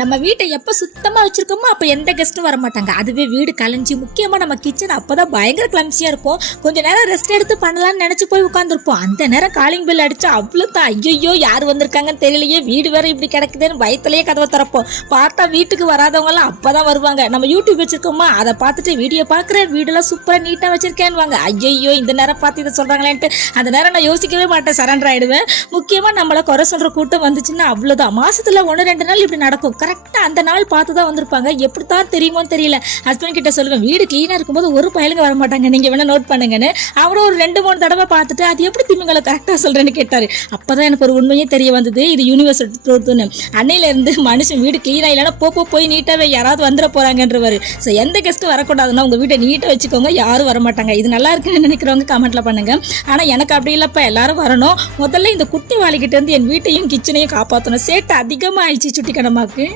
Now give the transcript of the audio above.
நம்ம வீட்டை எப்போ சுத்தமாக வச்சிருக்கோமோ அப்போ எந்த கெஸ்ட்டும் வர மாட்டாங்க அதுவே வீடு கலைஞ்சி முக்கியமாக நம்ம கிச்சன் அப்போ தான் பயங்கர கிளம்சியாக இருக்கும். கொஞ்ச நேரம் ரெஸ்ட் எடுத்து பண்ணலாம்னு நினச்சி போய் உட்காந்துருப்போம் அந்த நேரம் காலிங் பெல் அடிச்சு அவ்வளோ தான் ஐயோ யார் வந்திருக்காங்கன்னு தெரியலையே. வீடு வேற இப்படி கிடக்குதுன்னு பயத்திலேயே கதவை திறப்போம். பார்த்தா வீட்டுக்கு வராதவங்கலாம் அப்போ தான் வருவாங்க. நம்ம யூடியூப் வச்சிருக்கோமா? அதை பார்த்துட்டு வீடியோ பார்க்குறேன் வீடெல்லாம் சூப்பராக நீட்டாக வச்சிருக்கேன்னுவாங்க. ஐயோ இந்த நேரம் பார்த்து இதை சொல்கிறாங்களேன்ட்டு அந்த நேரம் நான் யோசிக்கவே மாட்டேன். சரண்டர் ஆயிடுவேன். முக்கியமாக நம்மளை குறை சொல்கிற கூட்டம் வந்துச்சுன்னா அவ்வளோதான் மாசத்துல ஒன்று ரெண்டு நாள் இப்படி நடக்கும். கரெக்டாக அந்த நாள் பார்த்து தான் வந்திருப்பாங்க. எப்படித்தான் தெரியுமோன்னு தெரியல. ஹஸ்பண்ட் கிட்ட சொல்லுவேன் வீடு க்ளீனாக இருக்கும்போது ஒரு பயலுங்க வர மாட்டாங்க நீங்கள் வேணால் நோட் பண்ணுங்கன்னு. அவரும் ஒரு ரெண்டு மூணு தடவை பார்த்துட்டு அது எப்படி திமுங்களை கரெக்டாக சொல்கிறேன்னு கேட்டார். அப்போ தான் எனக்கு ஒரு உண்மையே தெரிய வந்தது. இது யூனிவர்ஸ் ட்ரூத்துன்னு அன்னையிலேருந்து மனுஷன் வீடு க்ளீனாக இல்லைன்னா போ போய் நீட்டாகவே யாராவது வந்துட போகிறாங்கன்றவர் ஸோ எந்த கெஸ்ட்டும் வரக்கூடாதுன்னா உங்கள் வீட்டை நீட்டாக வச்சுக்கோங்க. யாரும் வர மாட்டாங்க இது நல்லா இருக்குன்னு நினைக்கிறவங்க கமெண்ட்டில் பண்ணுங்கள் ஆனால் எனக்கு அப்படி இல்லைப்பா. எல்லாரும் வரணும். முதல்ல இந்த குட்டி வாளிக்கிட்டேருந்து என் வீட்டையும் கிச்சனையும் காப்பாற்றணும் சேட்டை அதிகமாக ஆயிடுச்சு சுட்டி கடமாக்கு